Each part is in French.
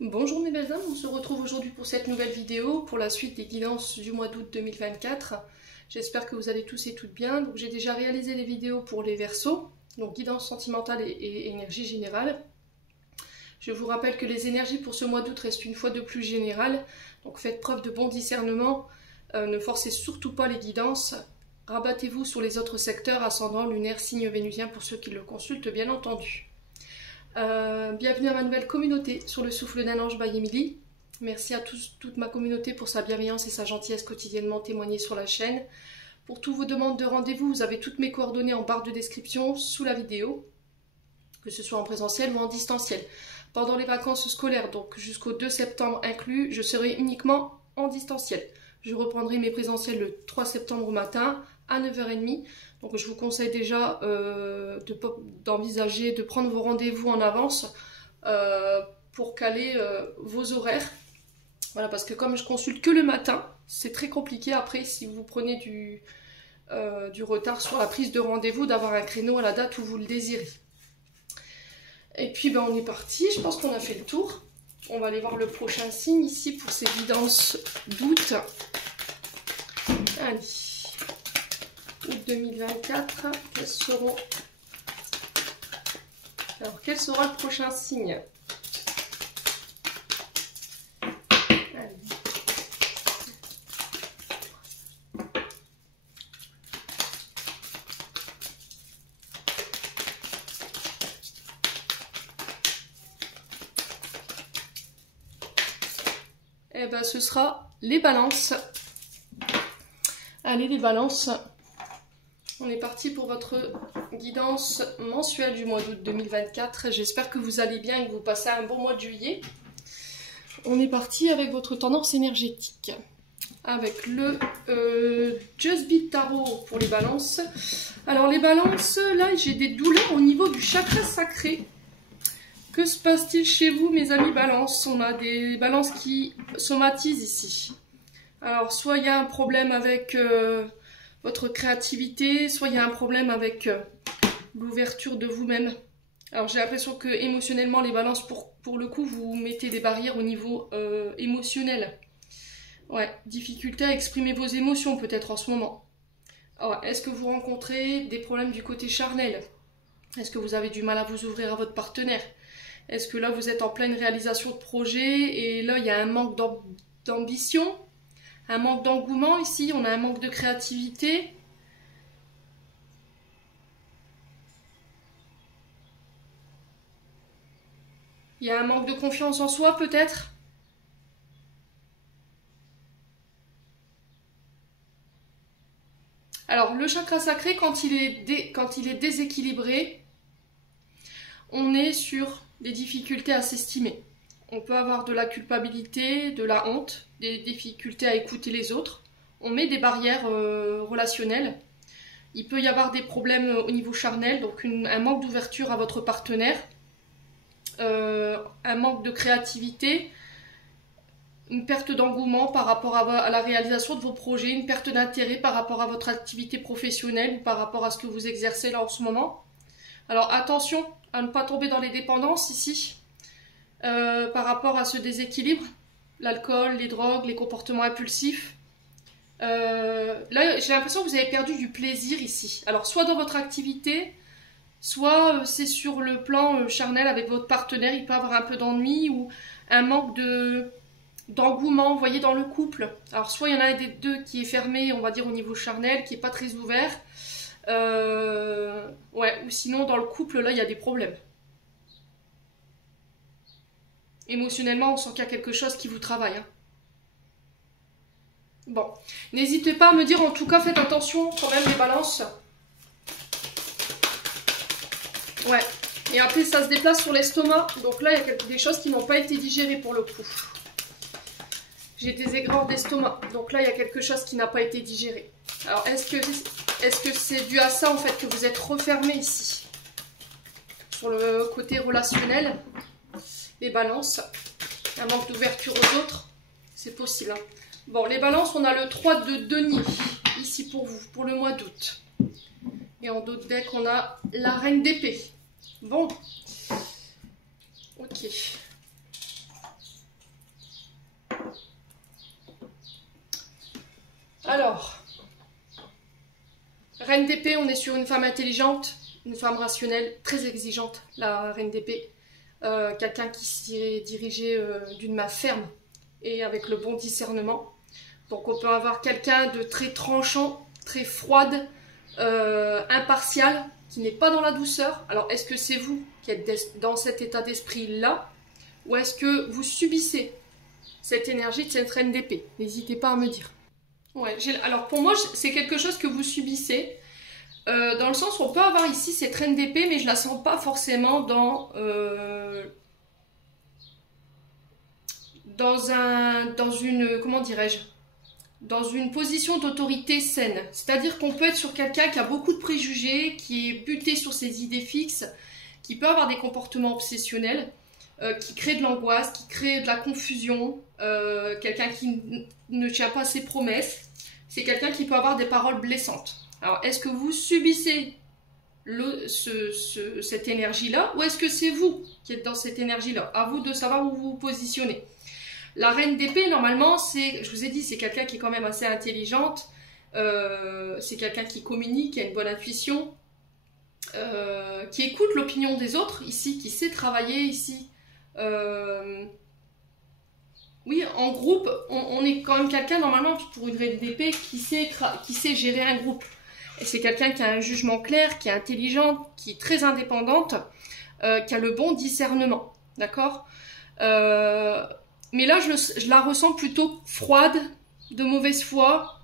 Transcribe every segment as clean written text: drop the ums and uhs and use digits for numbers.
Bonjour mes belles âmes, on se retrouve aujourd'hui pour cette nouvelle vidéo pour la suite des guidances du mois d'août 2024. J'espère que vous allez tous et toutes bien. Donc j'ai déjà réalisé les vidéos pour les Verseaux, donc guidance sentimentale et énergie générale. Je vous rappelle que les énergies pour ce mois d'août restent une fois de plus générales, donc faites preuve de bon discernement, ne forcez surtout pas les guidances, rabattez-vous sur les autres secteurs, ascendant, lunaire, signe vénusien pour ceux qui le consultent bien entendu. Bienvenue à ma nouvelle communauté sur le souffle d'un ange by Emily. Merci à toute ma communauté pour sa bienveillance et sa gentillesse quotidiennement témoignée sur la chaîne. Pour toutes vos demandes de rendez-vous, vous avez toutes mes coordonnées en barre de description sous la vidéo, que ce soit en présentiel ou en distanciel. Pendant les vacances scolaires, donc jusqu'au 2 septembre inclus, je serai uniquement en distanciel. Je reprendrai mes présentiels le 3 septembre au matin à 9h30. Donc je vous conseille déjà d'envisager de prendre vos rendez-vous en avance pour caler vos horaires. Voilà, parce que comme je consulte que le matin, c'est très compliqué après si vous prenez du retard sur la prise de rendez-vous d'avoir un créneau à la date où vous le désirez. Et puis ben, on est parti, je pense qu'on a fait le tour. On va aller voir le prochain signe ici pour ces guidances d'août. Allez. Août 2024, quel sera le prochain signe? Allez. Eh ben, ce sera les balances. Allez, les balances. On est parti pour votre guidance mensuelle du mois d'août 2024. J'espère que vous allez bien et que vous passez un bon mois de juillet. On est parti avec votre tendance énergétique. Avec le Just Beat Tarot pour les balances. Alors les balances, là j'ai des douleurs au niveau du chakra sacré. Que se passe-t-il chez vous mes amis balances? On a des balances qui somatisent ici. Alors soit il y a un problème avec... votre créativité, soit il y a un problème avec l'ouverture de vous-même. Alors j'ai l'impression que émotionnellement les balances, pour le coup, vous mettez des barrières au niveau émotionnel. Ouais, difficulté à exprimer vos émotions peut-être en ce moment. Alors, est-ce que vous rencontrez des problèmes du côté charnel? Est-ce que vous avez du mal à vous ouvrir à votre partenaire? Est-ce que là vous êtes en pleine réalisation de projet et là il y a un manque d'ambition? Un manque d'engouement ici, on a un manque de créativité. Il y a un manque de confiance en soi peut-être. Alors le chakra sacré, quand il est déséquilibré, on est sur des difficultés à s'estimer. On peut avoir de la culpabilité, de la honte, des difficultés à écouter les autres. On met des barrières relationnelles. Il peut y avoir des problèmes au niveau charnel, donc un manque d'ouverture à votre partenaire, un manque de créativité, une perte d'engouement par rapport à la réalisation de vos projets, une perte d'intérêt par rapport à votre activité professionnelle, par rapport à ce que vous exercez là en ce moment. Alors attention à ne pas tomber dans les dépendances ici. Par rapport à ce déséquilibre, l'alcool, les drogues, les comportements impulsifs. Là, j'ai l'impression que vous avez perdu du plaisir ici. Alors, soit dans votre activité, soit c'est sur le plan charnel avec votre partenaire. Il peut avoir un peu d'ennui ou un manque d'engouement, vous voyez, dans le couple. Alors, soit il y en a un des deux qui est fermé, on va dire, au niveau charnel, qui n'est pas très ouvert. Ouais, ou sinon, dans le couple, là, il y a des problèmes. Émotionnellement, on sent qu'il y a quelque chose qui vous travaille. Hein. Bon, n'hésitez pas à me dire, en tout cas, faites attention quand même les balances. Ouais, et après ça se déplace sur l'estomac. Donc là, il y a des choses qui n'ont pas été digérées pour le coup. J'ai des aigreurs d'estomac. Donc là, il y a quelque chose qui n'a pas été digéré. Alors, est-ce que c'est dû à ça, en fait, que vous êtes refermé ici? Sur le côté relationnel, les balances, un manque d'ouverture aux autres, c'est possible. Hein. Bon, les balances, on a le 3 de denier, ici pour vous, pour le mois d'août. Et en dos de deck, on a la reine d'épée. Bon, ok. Alors, Reine d'épée, on est sur une femme intelligente, une femme rationnelle, très exigeante, la Reine d'épée. Quelqu'un qui s'est dirigé d'une main ferme et avec le bon discernement. Donc on peut avoir quelqu'un de très tranchant, très froide, impartial, qui n'est pas dans la douceur. Alors est-ce que c'est vous qui êtes dans cet état d'esprit-là, ou est-ce que vous subissez cette énergie de cette Reine d'épée? N'hésitez pas à me dire. Ouais, alors pour moi, c'est quelque chose que vous subissez, dans le sens où on peut avoir ici cette Reine d'épée, mais je la sens pas forcément dans une, comment dirais-je, dans une position d'autorité saine. C'est-à-dire qu'on peut être sur quelqu'un qui a beaucoup de préjugés, qui est buté sur ses idées fixes, qui peut avoir des comportements obsessionnels, qui crée de l'angoisse, qui crée de la confusion, quelqu'un qui ne tient pas ses promesses. C'est quelqu'un qui peut avoir des paroles blessantes. Alors, est-ce que vous subissez cette énergie-là, ou est-ce que c'est vous qui êtes dans cette énergie-là? À vous de savoir où vous vous positionnez. La Reine d'épée, normalement, je vous ai dit, c'est quelqu'un qui est quand même assez intelligente, c'est quelqu'un qui communique, qui a une bonne intuition, qui écoute l'opinion des autres ici, qui sait travailler ici. Oui, en groupe, on est quand même quelqu'un, normalement, pour une Reine d'épée, qui sait gérer un groupe. Et c'est quelqu'un qui a un jugement clair, qui est intelligente, qui est très indépendante, qui a le bon discernement, d'accord? Mais là, je la ressens plutôt froide, de mauvaise foi,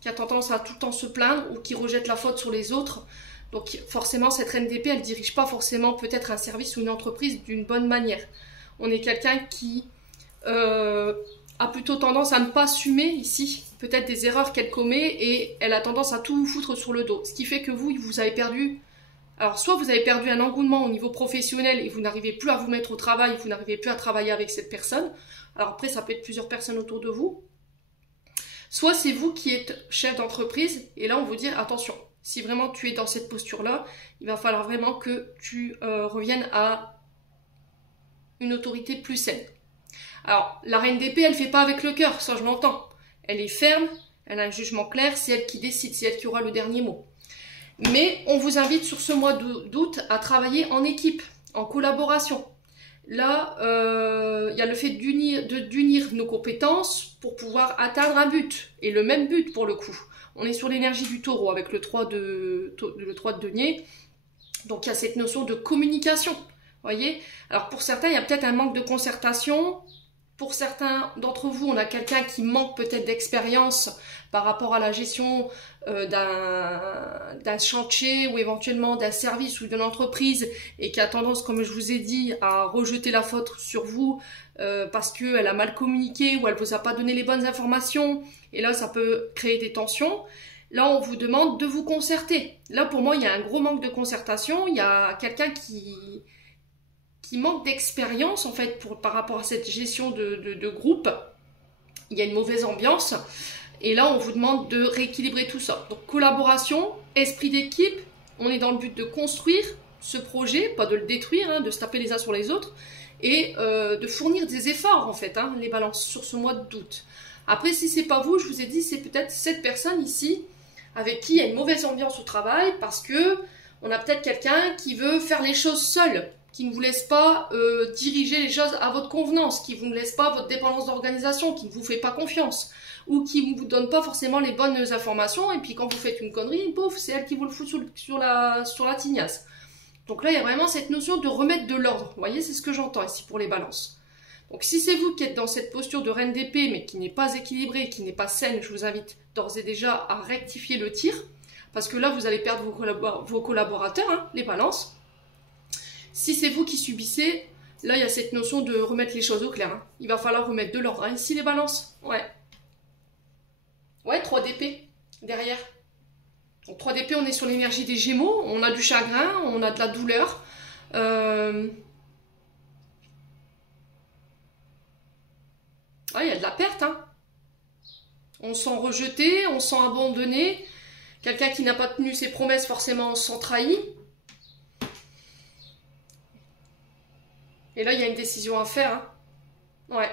qui a tendance à tout le temps se plaindre ou qui rejette la faute sur les autres. Donc forcément, cette Reine d'épée, elle ne dirige pas forcément peut-être un service ou une entreprise d'une bonne manière. On est quelqu'un qui a plutôt tendance à ne pas assumer ici peut-être des erreurs qu'elle commet et elle a tendance à tout vous foutre sur le dos. Ce qui fait que vous avez perdu... Alors, soit vous avez perdu un engouement au niveau professionnel et vous n'arrivez plus à vous mettre au travail, vous n'arrivez plus à travailler avec cette personne. Alors après, ça peut être plusieurs personnes autour de vous. Soit c'est vous qui êtes chef d'entreprise et là, on vous dit, attention, si vraiment tu es dans cette posture-là, il va falloir vraiment que tu reviennes à une autorité plus saine. Alors, la Reine d'épée, elle ne fait pas avec le cœur, ça je l'entends. Elle est ferme, elle a un jugement clair, c'est elle qui décide, c'est elle qui aura le dernier mot. Mais on vous invite sur ce mois d'août à travailler en équipe, en collaboration. Là, il y a le fait d'unir nos compétences pour pouvoir atteindre un but. Et le même but pour le coup. On est sur l'énergie du taureau avec le 3 de denier. Donc il y a cette notion de communication. Voyez? Alors pour certains, il y a peut-être un manque de concertation. Pour certains d'entre vous, on a quelqu'un qui manque peut-être d'expérience par rapport à la gestion d'un chantier ou éventuellement d'un service ou d'une entreprise et qui a tendance, comme je vous ai dit, à rejeter la faute sur vous parce qu'elle a mal communiqué ou elle ne vous a pas donné les bonnes informations. Et là, ça peut créer des tensions. Là, on vous demande de vous concerter. Là, pour moi, il y a un gros manque de concertation. Il y a quelqu'un qui manque d'expérience en fait par rapport à cette gestion de groupe. Il y a une mauvaise ambiance et là on vous demande de rééquilibrer tout ça. Donc collaboration, esprit d'équipe, on est dans le but de construire ce projet, pas de le détruire, hein, de se taper les uns sur les autres et de fournir des efforts en fait, hein, les balances sur ce mois d'août. Après si c'est pas vous, je vous ai dit c'est peut-être cette personne ici avec qui il y a une mauvaise ambiance au travail parce que on a peut-être quelqu'un qui veut faire les choses seul, qui ne vous laisse pas diriger les choses à votre convenance, qui ne laisse pas votre dépendance d'organisation, qui ne vous fait pas confiance, ou qui ne vous donne pas forcément les bonnes informations, et puis quand vous faites une connerie, pouf, c'est elle qui vous le fout sur la tignasse. Donc là, il y a vraiment cette notion de remettre de l'ordre. Vous voyez, c'est ce que j'entends ici pour les balances. Donc si c'est vous qui êtes dans cette posture de Reine d'épée, mais qui n'est pas équilibrée, qui n'est pas saine, je vous invite d'ores et déjà à rectifier le tir, parce que là, vous allez perdre vos collaborateurs, hein, les balances. Si c'est vous qui subissez, là, il y a cette notion de remettre les choses au clair. Hein. Il va falloir remettre de l'ordre. Hein. Ici, les balances. Ouais. Ouais, 3 d'épée derrière. Donc, 3 d'épée, on est sur l'énergie des Gémeaux. On a du chagrin, on a de la douleur. Ouais, il y a de la perte. Hein. On se sent rejeté, on se sent abandonné. Quelqu'un qui n'a pas tenu ses promesses, forcément, on se sent trahi. Et là, il y a une décision à faire. Hein. Ouais.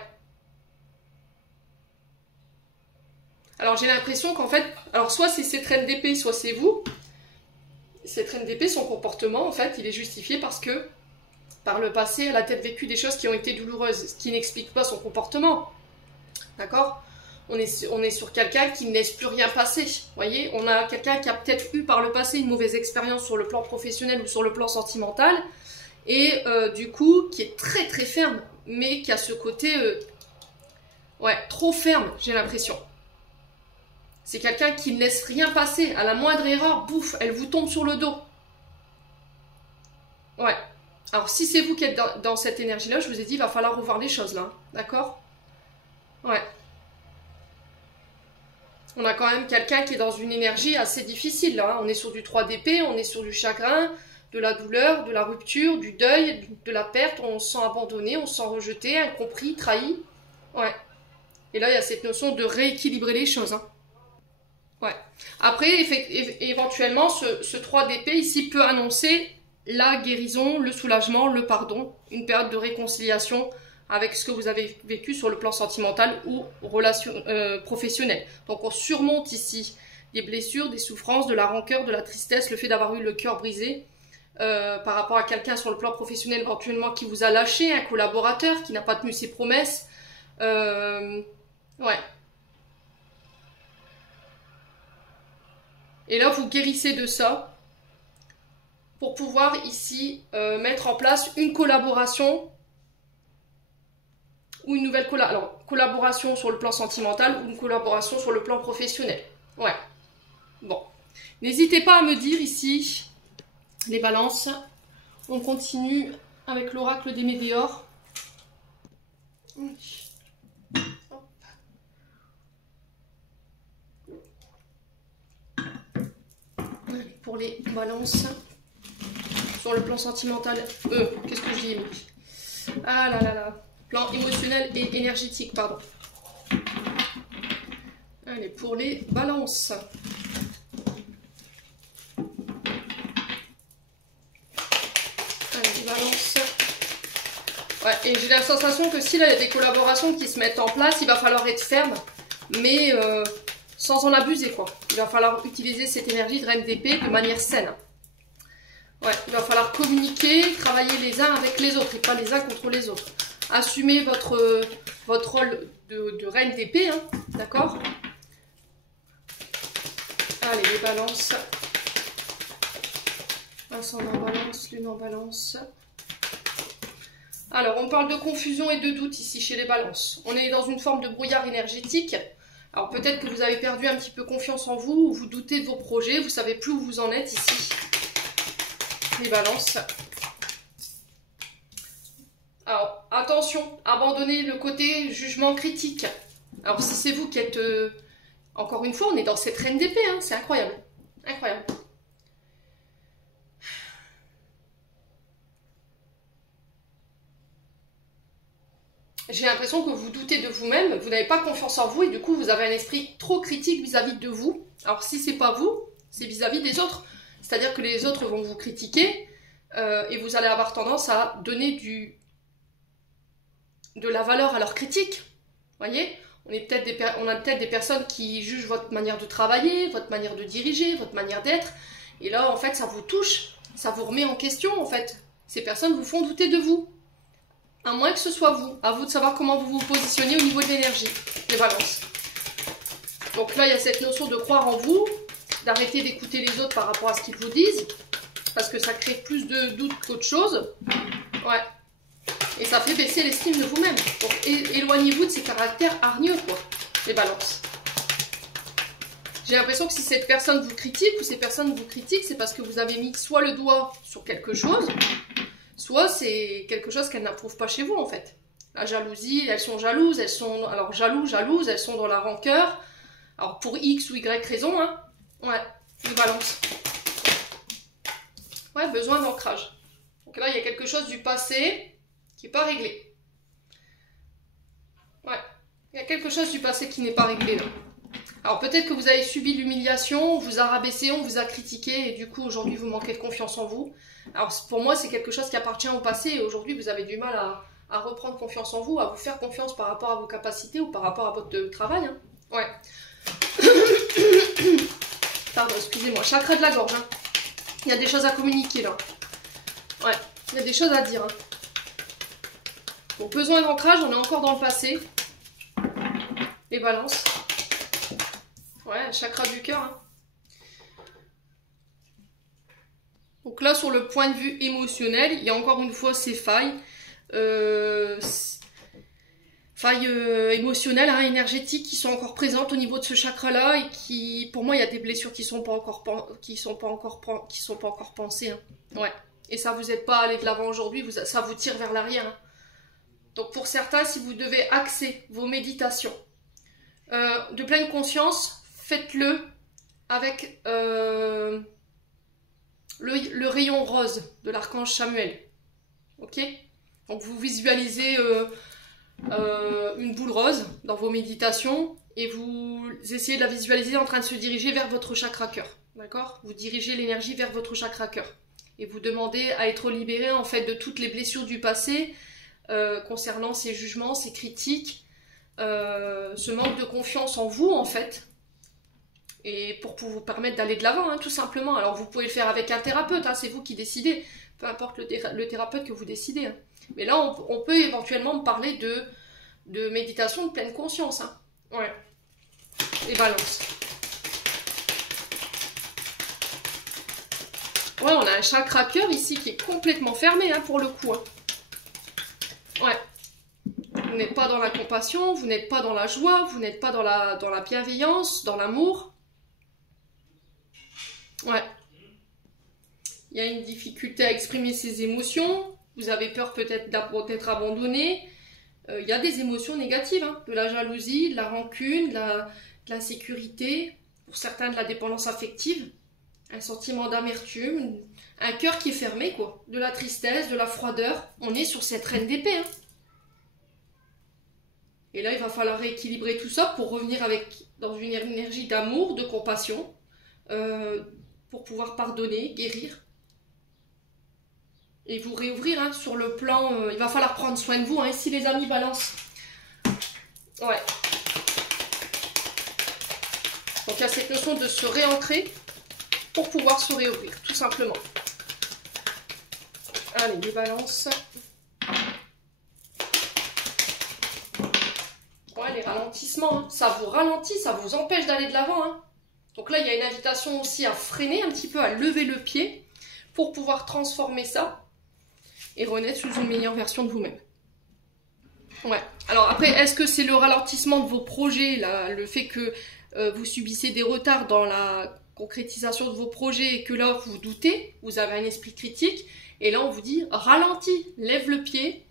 Alors j'ai l'impression qu'en fait, alors soit c'est cette reine d'épée, soit c'est vous. Cette reine d'épée, son comportement, en fait, il est justifié parce que par le passé, elle a peut-être vécu des choses qui ont été douloureuses, ce qui n'explique pas son comportement. D'accord ? On est sur quelqu'un qui ne laisse plus rien passer. Vous voyez ? On a quelqu'un qui a peut-être eu par le passé une mauvaise expérience sur le plan professionnel ou sur le plan sentimental, et du coup, qui est très très ferme, mais qui a ce côté, ouais, trop ferme, j'ai l'impression. C'est quelqu'un qui ne laisse rien passer. À la moindre erreur, bouf, elle vous tombe sur le dos. Ouais. Alors, si c'est vous qui êtes dans cette énergie-là, je vous ai dit, il va falloir revoir les choses, là. D'accord ? Ouais. On a quand même quelqu'un qui est dans une énergie assez difficile, là. On est sur du 3 d'épée, on est sur du chagrin, de la douleur, de la rupture, du deuil, de la perte. On se sent abandonné, on se sent rejeté, incompris, trahi. Ouais. Et là, il y a cette notion de rééquilibrer les choses, hein. Ouais. Après, éventuellement, ce 3 d'épée ici peut annoncer la guérison, le soulagement, le pardon, une période de réconciliation avec ce que vous avez vécu sur le plan sentimental ou professionnel. Donc on surmonte ici des blessures, des souffrances, de la rancœur, de la tristesse, le fait d'avoir eu le cœur brisé par rapport à quelqu'un sur le plan professionnel éventuellement qui vous a lâché, un collaborateur qui n'a pas tenu ses promesses. Ouais. Et là, vous guérissez de ça pour pouvoir ici mettre en place une collaboration ou une nouvelle collaboration sur le plan sentimental ou une collaboration sur le plan professionnel. Ouais. Bon. N'hésitez pas à me dire ici, les balances. On continue avec l'oracle des météores. Pour les balances sur le plan sentimental, qu'est-ce que j'ai mis? Ah là là là, plan émotionnel et énergétique, pardon. Allez, pour les balances. Allez, les balances. Ouais, et j'ai la sensation que s'il y a des collaborations qui se mettent en place, il va falloir être ferme, mais sans en abuser, quoi. Il va falloir utiliser cette énergie de reine d'épée de manière saine. Ouais, il va falloir communiquer, travailler les uns avec les autres et pas les uns contre les autres. Assumez votre rôle de reine d'épée, hein, d'accord? Allez, les balances. Ascendant en balance, lune en balance. Alors, on parle de confusion et de doute ici chez les balances. On est dans une forme de brouillard énergétique. Alors, peut-être que vous avez perdu un petit peu confiance en vous, ou vous doutez de vos projets, vous ne savez plus où vous en êtes ici. Les balances. Alors, attention, abandonnez le côté jugement critique. Alors, si c'est vous qui êtes... encore une fois, on est dans cette reine d'épée, hein, c'est incroyable. Incroyable. J'ai l'impression que vous doutez de vous-même, vous n'avez pas confiance en vous et du coup, vous avez un esprit trop critique vis-à-vis de vous. Alors, si c'est pas vous, c'est vis-à-vis des autres. C'est-à-dire que les autres vont vous critiquer et vous allez avoir tendance à donner de la valeur à leurs critiques. Vous voyez ? On a peut-être des personnes qui jugent votre manière de travailler, votre manière de diriger, votre manière d'être. Et là, en fait, ça vous touche, ça vous remet en question, en fait. Ces personnes vous font douter de vous. À moins que ce soit vous. À vous de savoir comment vous vous positionnez au niveau de l'énergie, les balances. Donc là, il y a cette notion de croire en vous, d'arrêter d'écouter les autres par rapport à ce qu'ils vous disent, parce que ça crée plus de doutes qu'autre chose. Ouais. Et ça fait baisser l'estime de vous-même. Donc éloignez-vous de ces caractères hargneux, quoi, les balances. J'ai l'impression que si cette personne vous critique, ou ces personnes vous critiquent, c'est parce que vous avez mis soit le doigt sur quelque chose, soit c'est quelque chose qu'elles n'approuvent pas chez vous, en fait. La jalousie, elles sont jalouses, elles sont... Alors, jalouses, elles sont dans la rancœur. Alors, pour X ou Y raison, hein. Ouais, une balance. Ouais, besoin d'ancrage. Donc là, il y a quelque chose du passé qui n'est pas réglé. Ouais, il y a quelque chose du passé qui n'est pas réglé, là. Alors, peut-être que vous avez subi l'humiliation, on vous a rabaissé, on vous a critiqué, et du coup, aujourd'hui, vous manquez de confiance en vous. Alors, pour moi, c'est quelque chose qui appartient au passé, et aujourd'hui, vous avez du mal à reprendre confiance en vous, à vous faire confiance par rapport à vos capacités ou par rapport à votre travail. Hein. Ouais. Pardon, excusez-moi. Chakra de la gorge. Hein. Il y a des choses à communiquer là. Ouais, il y a des choses à dire. Hein. Donc, besoin d'ancrage, on est encore dans le passé. Les balances. Ouais, chakra du cœur. Hein. Donc là, sur le point de vue émotionnel, il y a encore une fois ces failles. Failles émotionnelles, hein, énergétiques qui sont encore présentes au niveau de ce chakra-là et qui, pour moi, il y a des blessures qui sont pas encore pensées. Hein. Ouais. Et ça vous aide pas à aller de l'avant aujourd'hui, ça vous tire vers l'arrière. Hein. Donc pour certains, si vous devez axer vos méditations de pleine conscience, faites-le avec le rayon rose de l'archange Samuel. Ok? Donc vous visualisez une boule rose dans vos méditations et vous essayez de la visualiser en train de se diriger vers votre chakra cœur. D'accord? Vous dirigez l'énergie vers votre chakra cœur. Et vous demandez à être libéré en fait de toutes les blessures du passé concernant ces jugements, ces critiques, ce manque de confiance en vous en fait. Et pour vous permettre d'aller de l'avant, hein, tout simplement. Alors vous pouvez le faire avec un thérapeute, hein, c'est vous qui décidez. Peu importe le thérapeute que vous décidez. Hein. Mais là, on peut éventuellement me parler de méditation de pleine conscience. Hein. Ouais. Et balance. Ouais, on a un chakra cœur ici qui est complètement fermé, hein, pour le coup. Hein. Ouais. Vous n'êtes pas dans la compassion, vous n'êtes pas dans la joie, vous n'êtes pas dans la bienveillance, dans l'amour. Ouais. Il y a une difficulté à exprimer ses émotions. Vous avez peur peut-être d'être abandonné. Il y a des émotions négatives. Hein, de la jalousie, de la rancune, de l'insécurité. Pour certains, de la dépendance affective. Un sentiment d'amertume. Un cœur qui est fermé, quoi. De la tristesse, de la froideur. On est sur cette reine d'épée. Hein. Et là, il va falloir rééquilibrer tout ça pour revenir dans une énergie d'amour, de compassion. Pour pouvoir pardonner, guérir. Et vous réouvrir hein, sur le plan... il va falloir prendre soin de vous, hein, ici les amis balance. Ouais. Donc il y a cette notion de se réancrer pour pouvoir se réouvrir, tout simplement. Allez, les balances. Ouais, les ralentissements, hein. Ça vous ralentit, ça vous empêche d'aller de l'avant. Hein. Donc là, il y a une invitation aussi à freiner un petit peu, à lever le pied pour pouvoir transformer ça et renaître sous une meilleure version de vous-même. Ouais. Alors après, est-ce que c'est le ralentissement de vos projets, là, le fait que vous subissez des retards dans la concrétisation de vos projets et que là, vous doutez, vous avez un esprit critique, et là, on vous dit, ralentis, lève le pied,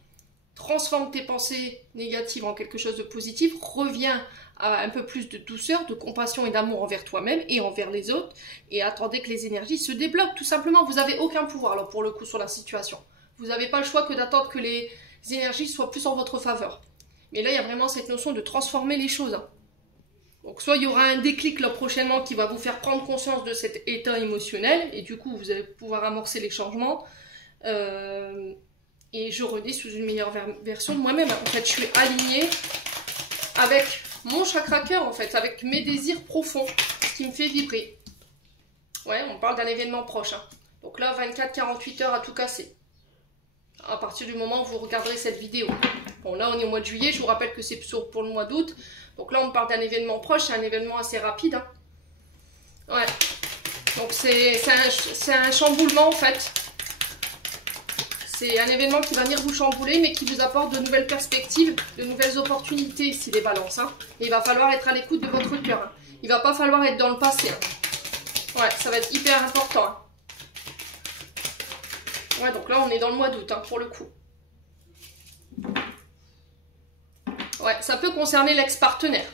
transforme tes pensées négatives en quelque chose de positif, reviens à un peu plus de douceur, de compassion et d'amour envers toi-même et envers les autres, et attendez que les énergies se débloquent, tout simplement. Vous n'avez aucun pouvoir, là, pour le coup, sur la situation. Vous n'avez pas le choix que d'attendre que les énergies soient plus en votre faveur. Mais là, il y a vraiment cette notion de transformer les choses. Hein. Donc, soit il y aura un déclic là prochainement qui va vous faire prendre conscience de cet état émotionnel, et du coup, vous allez pouvoir amorcer les changements. Et je renais sous une meilleure version de moi-même. En fait, je suis alignée avec mon chakra cœur, en fait, avec mes désirs profonds, ce qui me fait vibrer. Ouais, on parle d'un événement proche. Hein. Donc là, 24-48 heures à tout casser. À partir du moment où vous regarderez cette vidéo. Bon, là, on est au mois de juillet. Je vous rappelle que c'est pour le mois d'août. Donc là, on parle d'un événement proche. C'est un événement assez rapide. Hein. Ouais. Donc, c'est un chamboulement, en fait. C'est un événement qui va venir vous chambouler, mais qui vous apporte de nouvelles perspectives, de nouvelles opportunités, ici, les balances. Hein. Et il va falloir être à l'écoute de votre cœur. Hein. Il ne va pas falloir être dans le passé. Hein. Ouais, ça va être hyper important. Hein. Ouais, donc là, on est dans le mois d'août, hein, pour le coup. Ouais, ça peut concerner l'ex-partenaire.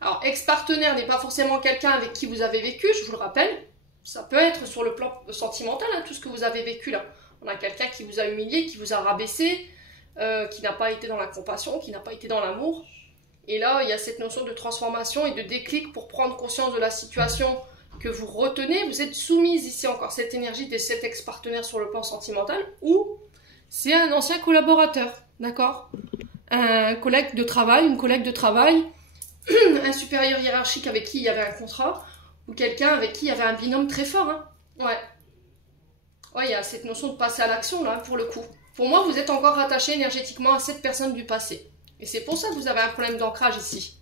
Alors, ex-partenaire n'est pas forcément quelqu'un avec qui vous avez vécu, je vous le rappelle. Ça peut être sur le plan sentimental, hein, tout ce que vous avez vécu là. On a quelqu'un qui vous a humilié, qui vous a rabaissé, qui n'a pas été dans la compassion, qui n'a pas été dans l'amour. Et là, il y a cette notion de transformation et de déclic pour prendre conscience de la situation que vous retenez. Vous êtes soumise ici encore cette énergie de cet ex-partenaire sur le plan sentimental, ou c'est un ancien collaborateur, d'accord? Un collègue de travail, une collègue de travail, un supérieur hiérarchique avec qui il y avait un contrat, ou quelqu'un avec qui il y avait un binôme très fort. Hein. Ouais. Ouais, il y a cette notion de passer à l'action, là, pour le coup. Pour moi, vous êtes encore rattaché énergétiquement à cette personne du passé. Et c'est pour ça que vous avez un problème d'ancrage ici.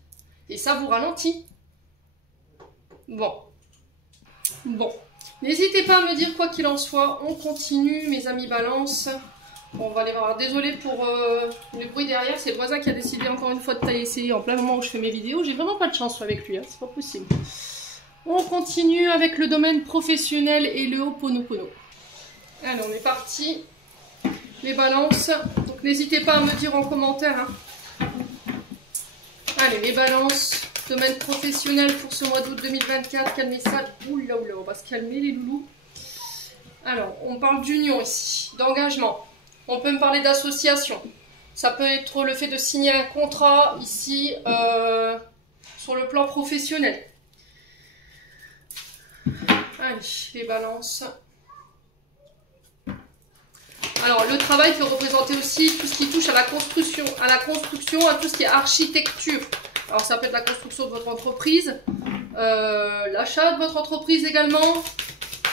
Et ça vous ralentit. Bon. Bon. N'hésitez pas à me dire quoi qu'il en soit. On continue, mes amis balance. Bon, on va aller voir. Désolée pour le bruit derrière. C'est le voisin qui a décidé encore une fois de tailler ses en plein moment où je fais mes vidéos. J'ai vraiment pas de chance avec lui. Hein. C'est pas possible. On continue avec le domaine professionnel et le Ho'oponopono. Allez, on est parti. Les balances. Donc n'hésitez pas à me dire en commentaire. Hein. Allez, les balances. Domaine professionnel pour ce mois d'août 2024. Calmez ça. Oula, oula, on va se calmer les loulous. Alors, on parle d'union ici, d'engagement. On peut me parler d'association. Ça peut être le fait de signer un contrat ici sur le plan professionnel. Allez, les balances. Alors, le travail peut représenter aussi tout ce qui touche à la construction, à tout ce qui est architecture. Alors, ça peut être la construction de votre entreprise, l'achat de votre entreprise également,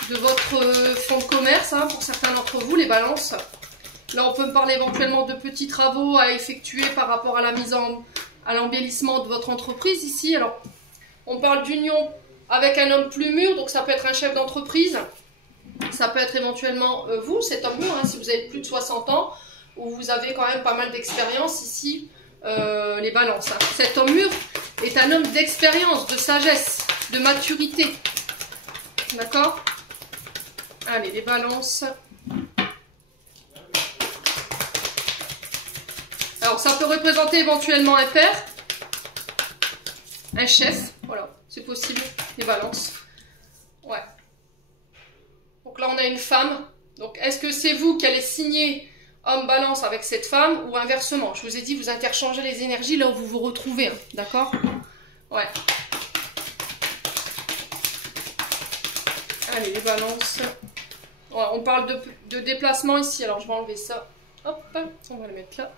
de votre fonds de commerce, hein, pour certains d'entre vous, les balances. Là, on peut me parler éventuellement de petits travaux à effectuer par rapport à la à l'embellissement de votre entreprise ici. Alors, on parle d'union avec un homme plus mûr, donc ça peut être un chef d'entreprise. Ça peut être éventuellement vous, cet homme mûr, hein, si vous avez plus de 60 ans, ou vous avez quand même pas mal d'expérience ici, les balances. Hein. Cet homme mûr est un homme d'expérience, de sagesse, de maturité. D'accord? Allez, les balances. Alors, ça peut représenter éventuellement un père, un chef, voilà, c'est possible, les balances. Ouais. Donc là, on a une femme. Donc, est-ce que c'est vous qui allez signer homme balance avec cette femme ou inversement? Je vous ai dit, vous interchangez les énergies là où vous vous retrouvez, hein, d'accord? Ouais. Allez, les balances. Ouais, on parle de déplacement ici, alors je vais enlever ça. Hop, on va le mettre là.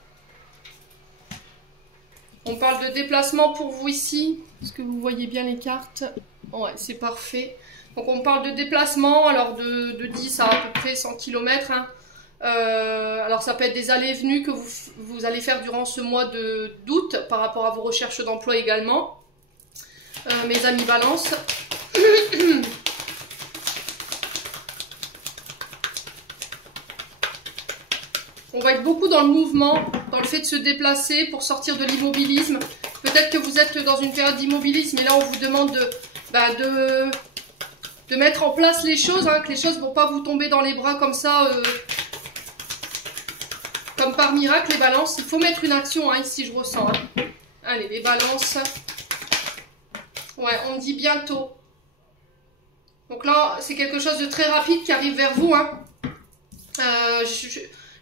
On parle de déplacement pour vous ici. Est-ce que vous voyez bien les cartes? Ouais, c'est parfait. Donc on parle de déplacement, alors de 10 à peu près 100 km. Hein. Alors ça peut être des allées et venues que vous allez faire durant ce mois d'août par rapport à vos recherches d'emploi également. Mes amis balance. On va être beaucoup dans le mouvement, dans le fait de se déplacer pour sortir de l'immobilisme. Peut-être que vous êtes dans une période d'immobilisme et là on vous demande de mettre en place les choses, hein, que les choses ne vont pas vous tomber dans les bras comme ça, comme par miracle, les balances. Il faut mettre une action, hein, ici je ressens. Hein. Allez, les balances. Ouais, on dit bientôt. Donc là, c'est quelque chose de très rapide qui arrive vers vous. Hein.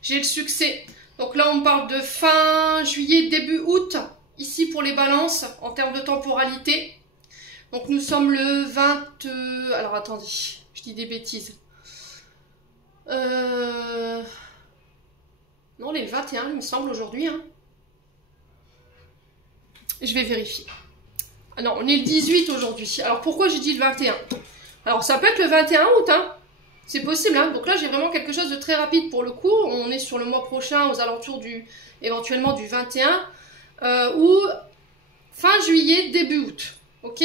J'ai le succès. Donc là, on parle de fin juillet, début août, ici pour les balances, en termes de temporalité. Donc nous sommes le 20... alors attendez, je dis des bêtises. Non, on est le 21, il me semble, aujourd'hui. Hein. Je vais vérifier. Ah non, on est le 18 aujourd'hui. Alors pourquoi j'ai dit le 21? Alors ça peut être le 21 août, hein. C'est possible, hein. Donc là, j'ai vraiment quelque chose de très rapide pour le coup. On est sur le mois prochain, aux alentours éventuellement du 21, ou fin juillet, début août. Ok?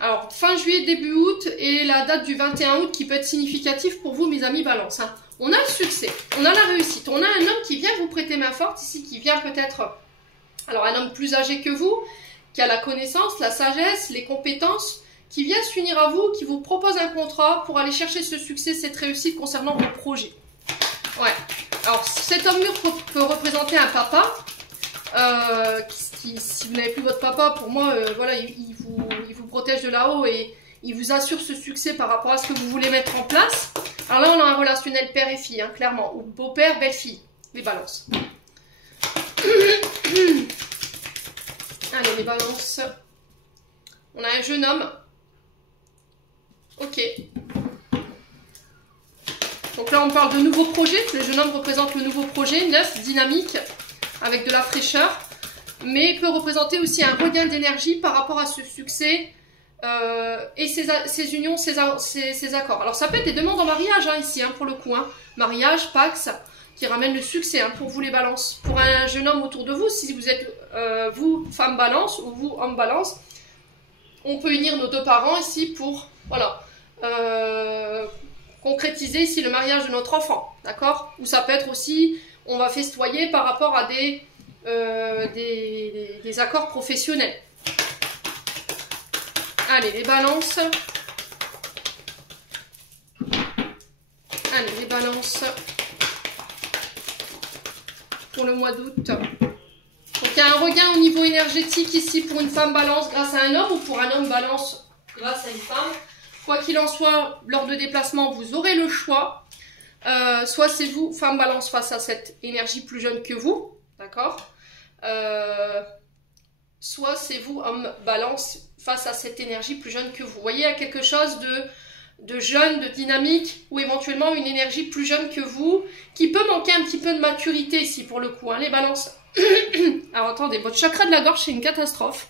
Alors, fin juillet, début août, et la date du 21 août qui peut être significative pour vous, mes amis balance. Hein. On a le succès, on a la réussite, on a un homme qui vient vous prêter main forte ici, qui vient peut-être, alors un homme plus âgé que vous, qui a la connaissance, la sagesse, les compétences, qui vient s'unir à vous, qui vous propose un contrat pour aller chercher ce succès, cette réussite concernant vos projets. Ouais. Alors, cet homme mûr peut représenter un papa. Si vous n'avez plus votre papa, pour moi, voilà, il vous protège de là-haut et il vous assure ce succès par rapport à ce que vous voulez mettre en place. Alors là, on a un relationnel père et fille, hein, clairement. Ou beau-père, belle-fille. Les balances. Allez, les balances. On a un jeune homme. Ok. Donc là, on parle de nouveaux projets. Le jeune homme représente le nouveau projet, neuf, dynamique, avec de la fraîcheur. Mais peut représenter aussi un regain d'énergie par rapport à ce succès et ces unions, ces accords. Alors ça peut être des demandes en mariage hein, ici, hein, pour le coup. Hein. Mariage, Pax, qui ramène le succès hein, pour vous les balances. Pour un jeune homme autour de vous, si vous êtes vous, femme balance, ou vous, homme balance, on peut unir nos deux parents ici pour, voilà, concrétiser ici le mariage de notre enfant, d'accord? Ou ça peut être aussi, on va festoyer par rapport à des accords professionnels. Allez, les balances. Allez, les balances. Pour le mois d'août. Donc, il y a un regain au niveau énergétique ici pour une femme balance grâce à un homme ou pour un homme balance grâce à une femme. Quoi qu'il en soit, lors de déplacement, vous aurez le choix. Soit c'est vous, femme balance, face à cette énergie plus jeune que vous. D'accord? Soit c'est vous, homme balance, face à cette énergie plus jeune que vous. Vous voyez, il y a quelque chose de jeune, de dynamique, ou éventuellement une énergie plus jeune que vous, qui peut manquer un petit peu de maturité ici, pour le coup, hein, les balances. Alors attendez, votre chakra de la gorge, c'est une catastrophe.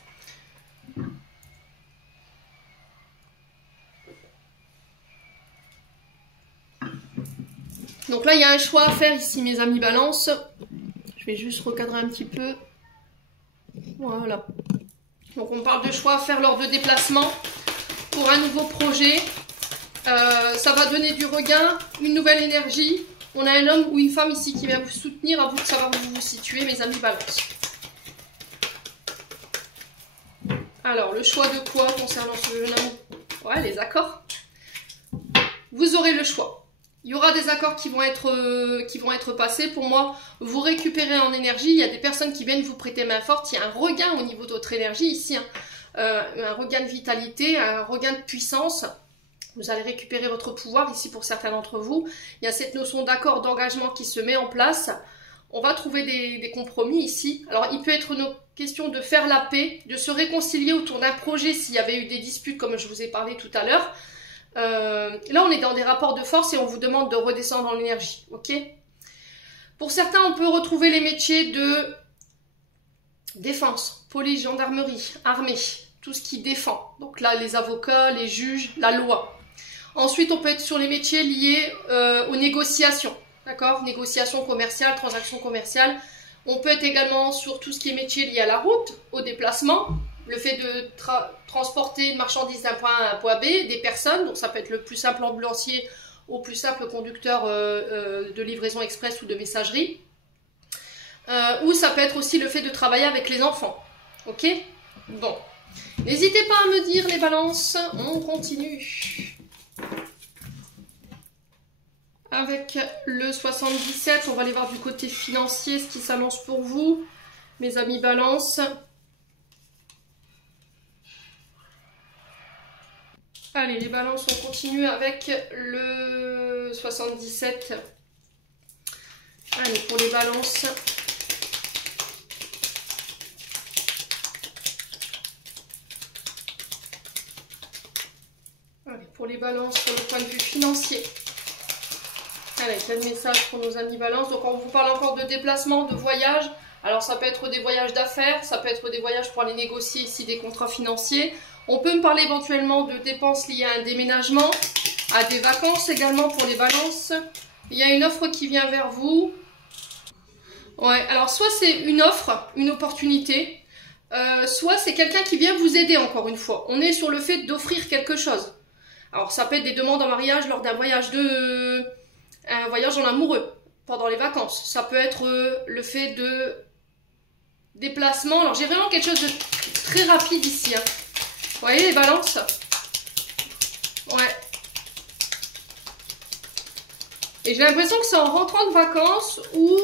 Donc là, il y a un choix à faire ici, mes amis balance. Je vais juste recadrer un petit peu. Voilà. Donc on parle de choix à faire lors de déplacement pour un nouveau projet. Ça va donner du regain, une nouvelle énergie. On a un homme ou une femme ici qui vient vous soutenir. À vous de savoir où vous vous situez, mes amis balance. Alors, le choix de quoi concernant ce jeune homme? Ouais, les accords. Vous aurez le choix. Il y aura des accords qui vont être passés. Pour moi, vous récupérez en énergie. Il y a des personnes qui viennent vous prêter main forte. Il y a un regain au niveau de votre énergie ici. Hein. Un regain de vitalité, un regain de puissance. Vous allez récupérer votre pouvoir ici pour certains d'entre vous. Il y a cette notion d'accord, d'engagement qui se met en place. On va trouver des compromis ici. Alors, il peut être une question de faire la paix, de se réconcilier autour d'un projet s'il y avait eu des disputes comme je vous ai parlé tout à l'heure. Là, on est dans des rapports de force et on vous demande de redescendre dans l'énergie, ok? Pour certains, on peut retrouver les métiers de défense, police, gendarmerie, armée, tout ce qui défend. Donc là, les avocats, les juges, la loi. Ensuite, on peut être sur les métiers liés aux négociations, d'accord? Négociations commerciales, transactions commerciales. On peut être également sur tout ce qui est métier lié à la route, au déplacement. Le fait de transporter une marchandise d'un point A à un point B, des personnes, donc ça peut être le plus simple ambulancier au plus simple conducteur de livraison express ou de messagerie. Ou ça peut être aussi le fait de travailler avec les enfants. Ok? Bon. N'hésitez pas à me dire les balances, on continue. Avec le 77, on va aller voir du côté financier ce qui s'annonce pour vous, mes amis balance. Allez, les balances, on continue avec le 77. Allez, pour les balances. Allez, pour les balances, sur le point de vue financier. Allez, quel message pour nos amis balances. Donc, on vous parle encore de déplacement, de voyage. Alors, ça peut être des voyages d'affaires, ça peut être des voyages pour aller négocier ici des contrats financiers. On peut me parler éventuellement de dépenses liées à un déménagement, à des vacances également pour les balances. Il y a une offre qui vient vers vous. Ouais, alors soit c'est une offre, une opportunité, soit c'est quelqu'un qui vient vous aider encore une fois. On est sur le fait d'offrir quelque chose. Alors ça peut être des demandes en mariage lors d'un voyage un voyage en amoureux pendant les vacances. Ça peut être le fait de déplacement. Alors j'ai vraiment quelque chose de très rapide ici. Hein. Vous voyez les balances? Ouais. Et j'ai l'impression que c'est en rentrant de vacances où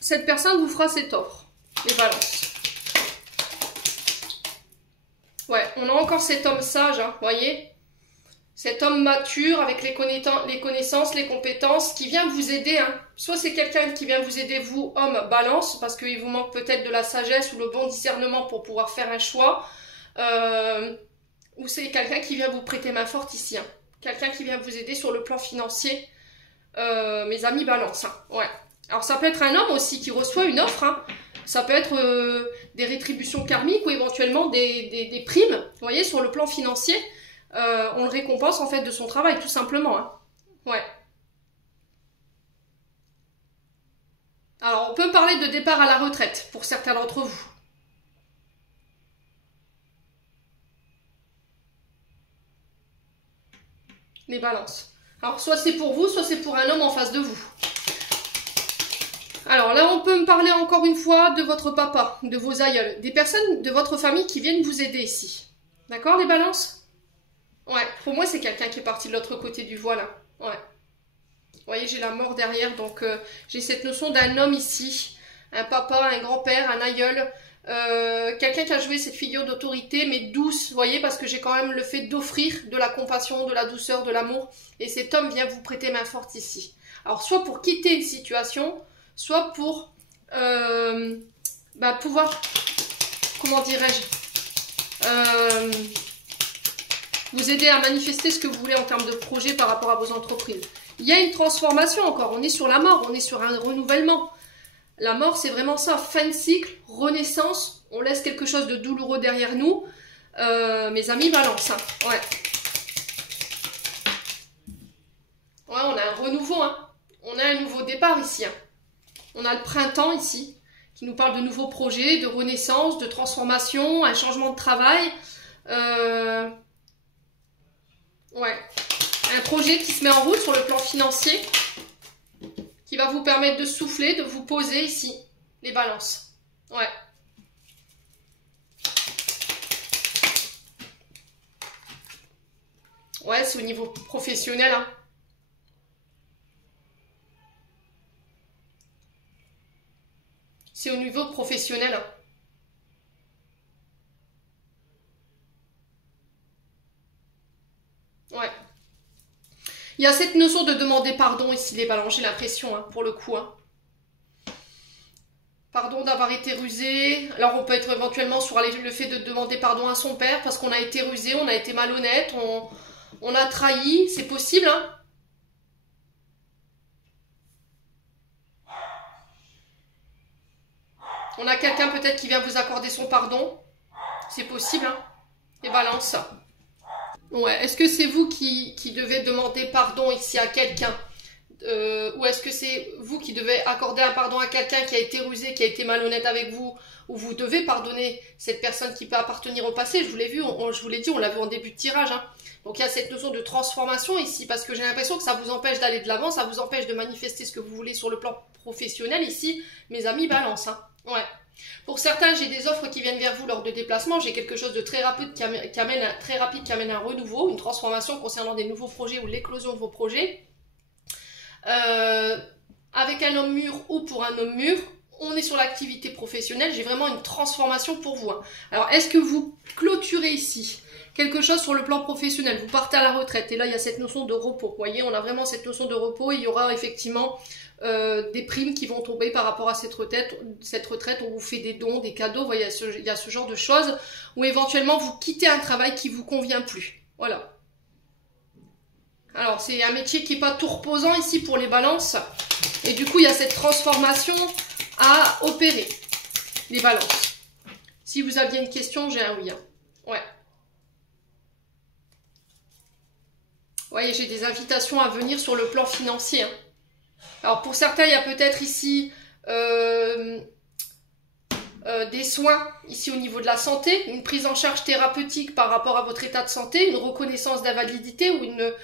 cette personne vous fera cette offre. Les balances. Ouais, on a encore cet homme sage, hein, vous voyez? Cet homme mature avec les connaissances, les compétences qui vient vous aider. Hein. Soit c'est quelqu'un qui vient vous aider, vous, homme balance, parce qu'il vous manque peut-être de la sagesse ou le bon discernement pour pouvoir faire un choix. Ou c'est quelqu'un qui vient vous prêter main forte ici. Hein. Quelqu'un qui vient vous aider sur le plan financier. Mes amis balance. Hein. Ouais. Alors ça peut être un homme aussi qui reçoit une offre. Hein. Ça peut être des rétributions karmiques ou éventuellement des primes, vous voyez, sur le plan financier. On le récompense en fait de son travail, tout simplement. Hein. Ouais. Alors, on peut parler de départ à la retraite, pour certains d'entre vous. Les balances. Alors, soit c'est pour vous, soit c'est pour un homme en face de vous. Alors là, on peut me parler encore une fois de votre papa, de vos aïeuls, des personnes de votre famille qui viennent vous aider ici. D'accord, les balances? Ouais, pour moi, c'est quelqu'un qui est parti de l'autre côté du voile. Ouais. Vous voyez, j'ai la mort derrière, donc j'ai cette notion d'un homme ici. Un papa, un grand-père, un aïeul. Quelqu'un qui a joué cette figure d'autorité, mais douce, vous voyez, parce que j'ai quand même le fait d'offrir de la compassion, de la douceur, de l'amour. Et cet homme vient vous prêter main forte ici. Alors, soit pour quitter une situation, soit pour pouvoir, comment dirais-je, vous aider à manifester ce que vous voulez en termes de projet par rapport à vos entreprises. Il y a une transformation encore, on est sur la mort, on est sur un renouvellement. La mort, c'est vraiment ça, fin de cycle, renaissance, on laisse quelque chose de douloureux derrière nous. Mes amis, balance, hein. Ouais. Ouais, on a un renouveau, hein. On a un nouveau départ ici, hein. On a le printemps ici, qui nous parle de nouveaux projets, de renaissance, de transformation, un changement de travail. Ouais. Un projet qui se met en route sur le plan financier, qui va vous permettre de souffler, de vous poser ici, les balances. Ouais. Ouais, c'est au niveau professionnel, hein. C'est au niveau professionnel. Ouais. Il y a cette notion de demander pardon ici, les balances, j'ai l'impression, hein, pour le coup. Hein. Pardon d'avoir été rusé. Alors on peut être éventuellement sur le fait de demander pardon à son père parce qu'on a été rusé, on a été malhonnête, on a trahi. C'est possible, hein. On a quelqu'un peut-être qui vient vous accorder son pardon. C'est possible, hein. Les balances. Ouais. Est-ce que c'est vous qui devez demander pardon ici à quelqu'un ou est-ce que c'est vous qui devez accorder un pardon à quelqu'un qui a été rusé, qui a été malhonnête avec vous, ou vous devez pardonner cette personne qui peut appartenir au passé? Je vous l'ai vu, je vous l'ai dit, on l'a vu en début de tirage. Hein. Donc il y a cette notion de transformation ici, parce que j'ai l'impression que ça vous empêche d'aller de l'avant, ça vous empêche de manifester ce que vous voulez sur le plan professionnel ici. Mes amis, balance. Hein. Ouais. Pour certains, j'ai des offres qui viennent vers vous lors de déplacements. J'ai quelque chose de très rapide qui amène un renouveau, une transformation concernant des nouveaux projets ou l'éclosion de vos projets. Avec un homme mûr ou pour un homme mûr, on est sur l'activité professionnelle. J'ai vraiment une transformation pour vous. Hein. Alors, est-ce que vous clôturez ici quelque chose sur le plan professionnel? Vous partez à la retraite et là, il y a cette notion de repos. Vous voyez, on a vraiment cette notion de repos et il y aura effectivement des primes qui vont tomber par rapport à cette retraite. On vous fait des dons, des cadeaux. Vous voyez, il y a ce genre de choses où éventuellement vous quittez un travail qui vous convient plus. Voilà. Alors, c'est un métier qui n'est pas tout reposant ici pour les balances. Et du coup, il y a cette transformation à opérer. Les balances. Si vous aviez une question, j'ai un oui. Hein. Ouais. Vous voyez, j'ai des invitations à venir sur le plan financier. Hein. Alors, pour certains, il y a peut-être ici des soins, ici au niveau de la santé, une prise en charge thérapeutique par rapport à votre état de santé, une reconnaissance d'invalidité ou une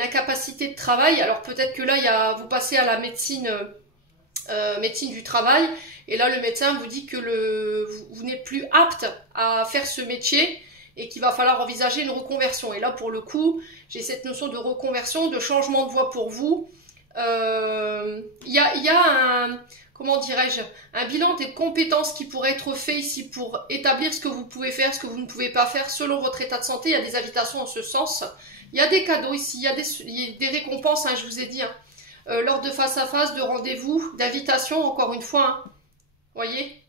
incapacité de travail. Alors peut-être que là, vous passez à la médecine du travail, et là le médecin vous dit que vous n'êtes plus apte à faire ce métier et qu'il va falloir envisager une reconversion. Et là pour le coup, j'ai cette notion de reconversion, de changement de voie pour vous. Il y a comment dirais-je, un bilan des compétences qui pourrait être fait ici pour établir ce que vous pouvez faire, ce que vous ne pouvez pas faire selon votre état de santé. Il y a des invitations en ce sens. Il y a des cadeaux ici, il y a des récompenses, hein, je vous ai dit, hein, lors de face à face, de rendez-vous, d'invitation, encore une fois. Hein, voyez.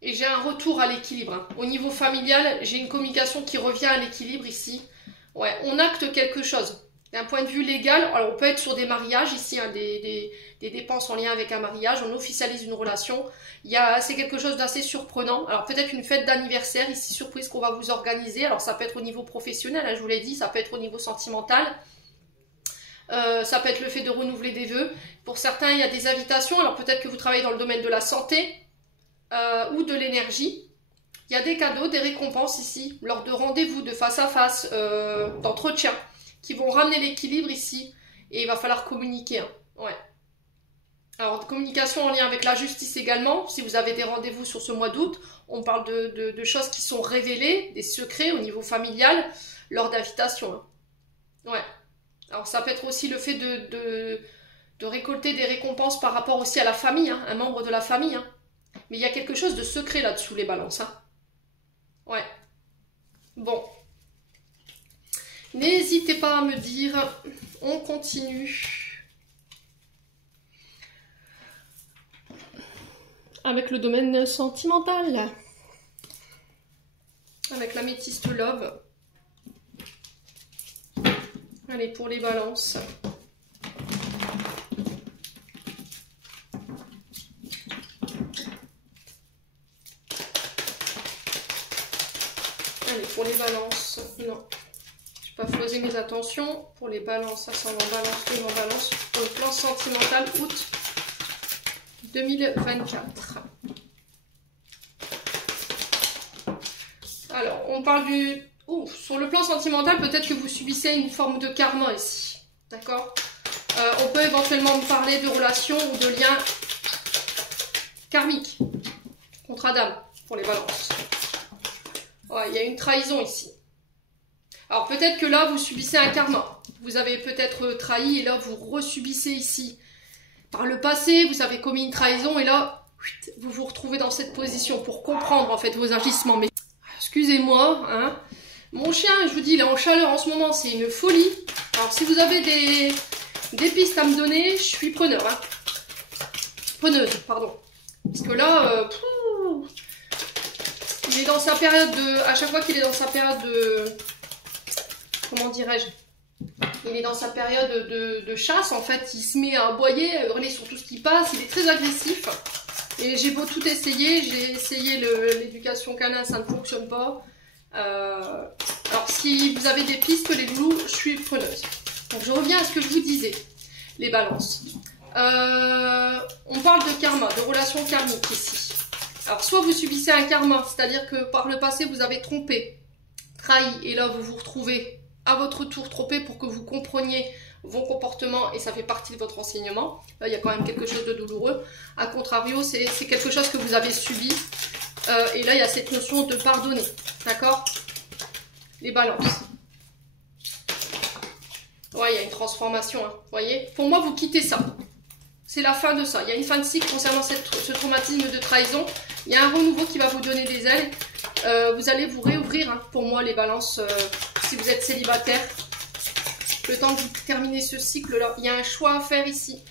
Et j'ai un retour à l'équilibre. Hein. Au niveau familial, j'ai une communication qui revient à l'équilibre ici. Ouais, on acte quelque chose. D'un point de vue légal, alors on peut être sur des mariages ici, hein, des des dépenses en lien avec un mariage, on officialise une relation. C'est quelque chose d'assez surprenant. Alors peut-être une fête d'anniversaire ici surprise qu'on va vous organiser. Alors ça peut être au niveau professionnel, hein, je vous l'ai dit, ça peut être au niveau sentimental. Ça peut être le fait de renouveler des vœux. Pour certains, il y a des invitations. Alors peut-être que vous travaillez dans le domaine de la santé ou de l'énergie. Il y a des cadeaux, des récompenses ici, lors de rendez-vous de face à face, d'entretien, qui vont ramener l'équilibre ici. Et il va falloir communiquer. Hein. Ouais. Alors, communication en lien avec la justice également. Si vous avez des rendez-vous sur ce mois d'août, on parle de choses qui sont révélées, des secrets au niveau familial, lors d'invitations. Hein. Ouais. Alors, ça peut être aussi le fait de récolter des récompenses par rapport aussi à la famille, hein, un membre de la famille. Hein. Mais il y a quelque chose de secret là-dessous, les balances. Hein. Ouais. Bon. N'hésitez pas à me dire. On continue. Avec le domaine sentimental. Avec l'améthyste love. Allez, pour les balances. Allez, pour les balances. Non. Je n'ai pas posé mes attentions. Pour les balances, ascendant balance, lune en balance. Pour le plan sentimental, août 2024. Alors, on parle du... sur le plan sentimental, peut-être que vous subissez une forme de karma ici. D'accord? On peut éventuellement parler de relations ou de liens karmiques. Contrat d'âme, pour les balances. Ouais, il y a une trahison ici. Alors, peut-être que là, vous subissez un karma. Vous avez peut-être trahi et là, vous resubissez ici. Par le passé, vous avez commis une trahison et là, vous vous retrouvez dans cette position pour comprendre en fait vos agissements. Mais excusez-moi, hein. Mon chien, je vous dis, il est en chaleur en ce moment, c'est une folie. Alors, si vous avez des pistes à me donner, je suis preneur. Hein. Preneuse, pardon. Parce que là, il est dans sa période de... À chaque fois qu'il est dans sa période de... Comment dirais-je? Il est dans sa période de chasse, en fait. Il se met à aboyer, à hurler sur tout ce qui passe. Il est très agressif. Et j'ai beau tout essayer. J'ai essayé l'éducation canine, ça ne fonctionne pas. Alors, si vous avez des pistes, les loulous, je suis preneuse. Donc, je reviens à ce que je vous disais. Les balances. On parle de karma, de relations karmiques ici. Alors, soit vous subissez un karma, c'est-à-dire que par le passé, vous avez trompé, trahi, et là, vous vous retrouvez à votre tour trompé pour que vous compreniez vos comportements, et ça fait partie de votre enseignement. Là, il y a quand même quelque chose de douloureux. A contrario, c'est quelque chose que vous avez subi. Et là, il y a cette notion de pardonner. D'accord? Les balances. Ouais, il y a une transformation. Hein. Vous voyez? Pour moi, vous quittez ça. C'est la fin de ça. Il y a une fin de cycle concernant ce traumatisme de trahison. Il y a un renouveau qui va vous donner des ailes. Vous allez vous réouvrir. Hein. Pour moi, les balances, si vous êtes célibataire, le temps que vous terminez ce cycle-là, il y a un choix à faire ici.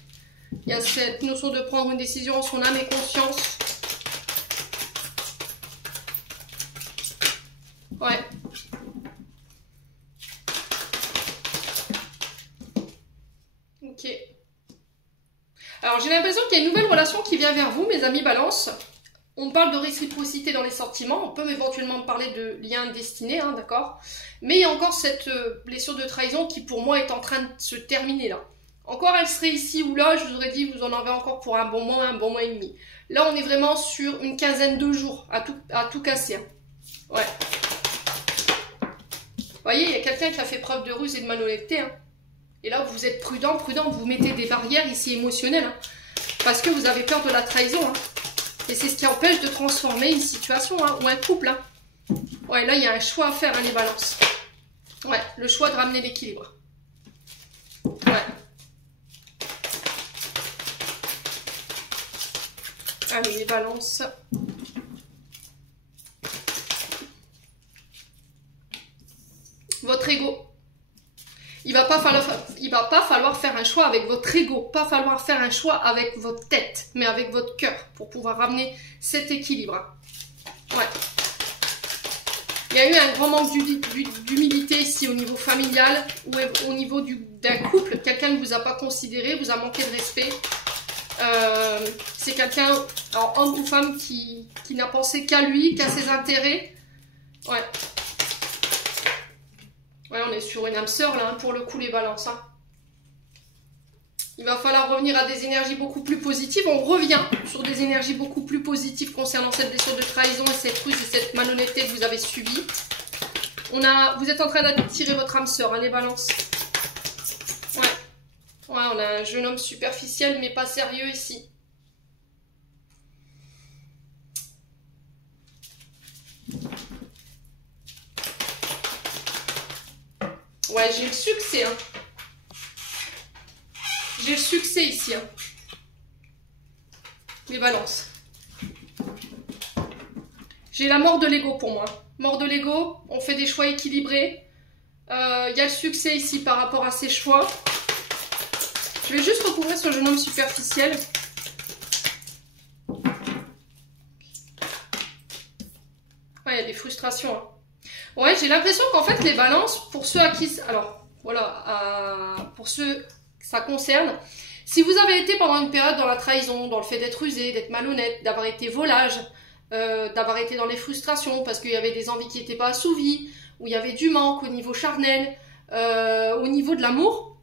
Il y a cette notion de prendre une décision en son âme et conscience. Ouais. Ok. Alors, j'ai l'impression qu'il y a une nouvelle relation qui vient vers vous, mes amis Balance. On parle de réciprocité dans les sentiments. On peut éventuellement parler de lien destiné, hein, d'accord? Mais il y a encore cette blessure de trahison qui, pour moi, est en train de se terminer, là. Encore, elle serait ici ou là, je vous aurais dit, vous en avez encore pour un bon mois et demi. Là, on est vraiment sur une quinzaine de jours à tout casser. Hein. Ouais. Vous voyez, il y a quelqu'un qui a fait preuve de ruse et de malhonnêteté. Hein. Et là, vous êtes prudent, vous mettez des barrières ici émotionnelles. Hein, parce que vous avez peur de la trahison. Hein. Et c'est ce qui empêche de transformer une situation hein, ou un couple. Hein. Ouais, là, il y a un choix à faire, hein, les balances. Ouais, le choix de ramener l'équilibre. Ouais. Allez, les balances. Votre ego. Il va pas falloir faire un choix avec votre ego, pas falloir faire un choix avec votre tête, mais avec votre cœur pour pouvoir ramener cet équilibre. Ouais. Il y a eu un grand manque d'humilité ici au niveau familial ou au niveau d'un couple. Quelqu'un ne vous a pas considéré, vous a manqué de respect. C'est quelqu'un, alors homme ou femme, qui n'a pensé qu'à lui, qu'à ses intérêts. Ouais. Ouais, on est sur une âme sœur là, hein, pour le coup, les balances. Hein. Il va falloir revenir à des énergies beaucoup plus positives. On revient sur des énergies beaucoup plus positives concernant cette blessure de trahison et cette ruse et cette malhonnêteté que vous avez subie. Vous êtes en train d'attirer votre âme sœur, hein, les balances. Ouais. Ouais, on a un jeune homme superficiel mais pas sérieux ici. Ouais, j'ai le succès, hein. J'ai le succès ici, hein. Les balances. J'ai la mort de l'ego pour moi. Mort de l'ego, on fait des choix équilibrés. Il y a le succès ici par rapport à ces choix. Je vais juste recouvrir ce jeune homme superficiel. Ouais, il y a des frustrations, hein. Ouais, j'ai l'impression qu'en fait, les balances, pour ceux à qui... Alors, voilà, pour ceux que ça concerne, si vous avez été pendant une période dans la trahison, dans le fait d'être rusé, d'être malhonnête, d'avoir été volage, d'avoir été dans les frustrations parce qu'il y avait des envies qui n'étaient pas assouvies, où il y avait du manque au niveau charnel, au niveau de l'amour,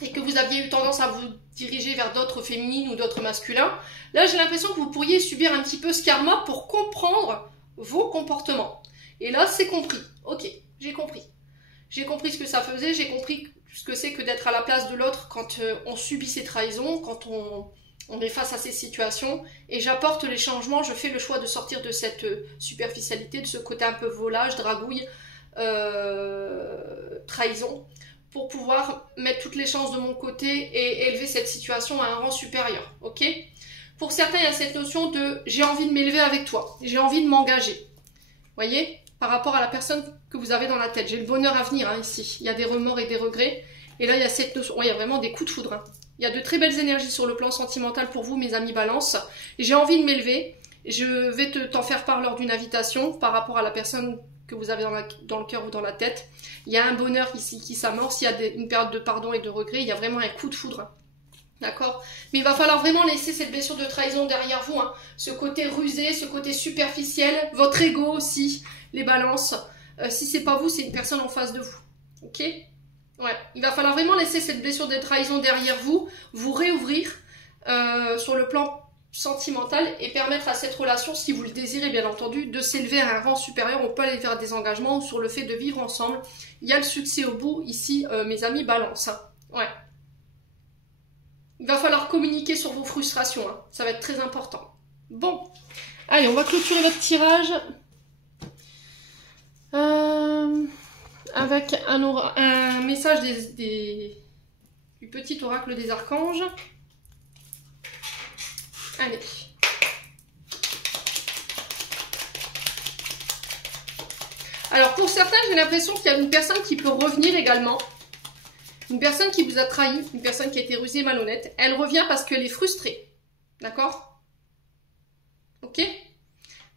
et que vous aviez eu tendance à vous diriger vers d'autres féminines ou d'autres masculins, là, j'ai l'impression que vous pourriez subir un petit peu ce karma pour comprendre vos comportements. Et là, c'est compris. Ok, j'ai compris. J'ai compris ce que ça faisait, j'ai compris ce que c'est que d'être à la place de l'autre quand on subit ces trahisons, quand on est face à ces situations. Et j'apporte les changements, je fais le choix de sortir de cette superficialité, de ce côté un peu volage, dragouille, trahison, pour pouvoir mettre toutes les chances de mon côté et élever cette situation à un rang supérieur. Ok ? Pour certains, il y a cette notion de « j'ai envie de m'élever avec toi, j'ai envie de m'engager ». Voyez, par rapport à la personne que vous avez dans la tête. J'ai le bonheur à venir, hein, ici. Il y a des remords et des regrets. Et là, il y a cette notion... Ouais, il y a vraiment des coups de foudre. Hein. Il y a de très belles énergies sur le plan sentimental pour vous, mes amis Balance. J'ai envie de m'élever. Je vais t'en faire part lors d'une invitation par rapport à la personne que vous avez dans le cœur ou dans la tête. Il y a un bonheur ici qui s'amorce. Il y a une période de pardon et de regret. Il y a vraiment un coup de foudre. Hein. D'accord? Mais il va falloir vraiment laisser cette blessure de trahison derrière vous. Hein. Ce côté rusé, ce côté superficiel. Votre ego aussi, les balances. Si c'est pas vous, c'est une personne en face de vous. Ok? Ouais. Il va falloir vraiment laisser cette blessure de trahison derrière vous. Vous réouvrir sur le plan sentimental et permettre à cette relation, si vous le désirez bien entendu, de s'élever à un rang supérieur. On peut aller vers des engagements ou sur le fait de vivre ensemble. Il y a le succès au bout ici, mes amis balance. Hein. Ouais. Il va falloir communiquer sur vos frustrations. Hein. Ça va être très important. Bon. Allez, on va clôturer votre tirage. Avec un message du petit oracle des archanges. Allez. Alors pour certains, j'ai l'impression qu'il y a une personne qui peut revenir également. Une personne qui vous a trahi, une personne qui a été rusée et malhonnête. Elle revient parce qu'elle est frustrée. D'accord? Ok?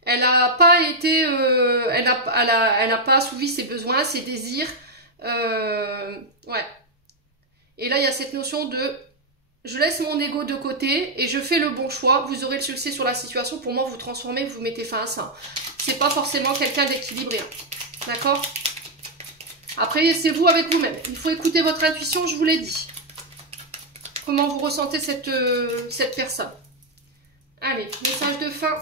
Elle n'a pas été... elle n'a pas assouvi ses besoins, ses désirs. Ouais. Et là, il y a cette notion de... Je laisse mon ego de côté et je fais le bon choix. Vous aurez le succès sur la situation. Pour moi, vous transformez, vous mettez fin à ça. C'est pas forcément quelqu'un d'équilibré. D'accord? Après, c'est vous avec vous-même. Il faut écouter votre intuition, je vous l'ai dit. Comment vous ressentez cette personne? Allez, message de fin.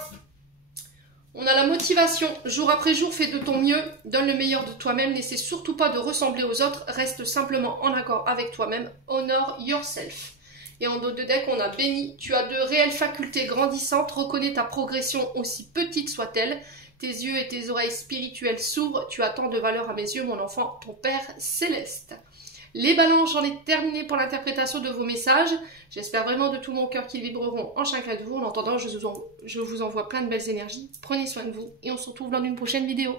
On a la motivation. Jour après jour, fais de ton mieux. Donne le meilleur de toi-même. N'essaie surtout pas de ressembler aux autres. Reste simplement en accord avec toi-même. Honor yourself. Et en dos de deck, on a béni. Tu as de réelles facultés grandissantes. Reconnais ta progression, aussi petite soit-elle. Tes yeux et tes oreilles spirituelles s'ouvrent. Tu as tant de valeur à mes yeux, mon enfant, ton Père céleste. Les balances, j'en ai terminé pour l'interprétation de vos messages. J'espère vraiment de tout mon cœur qu'ils vibreront en chacun de vous. En attendant, je vous envoie plein de belles énergies. Prenez soin de vous et on se retrouve dans une prochaine vidéo.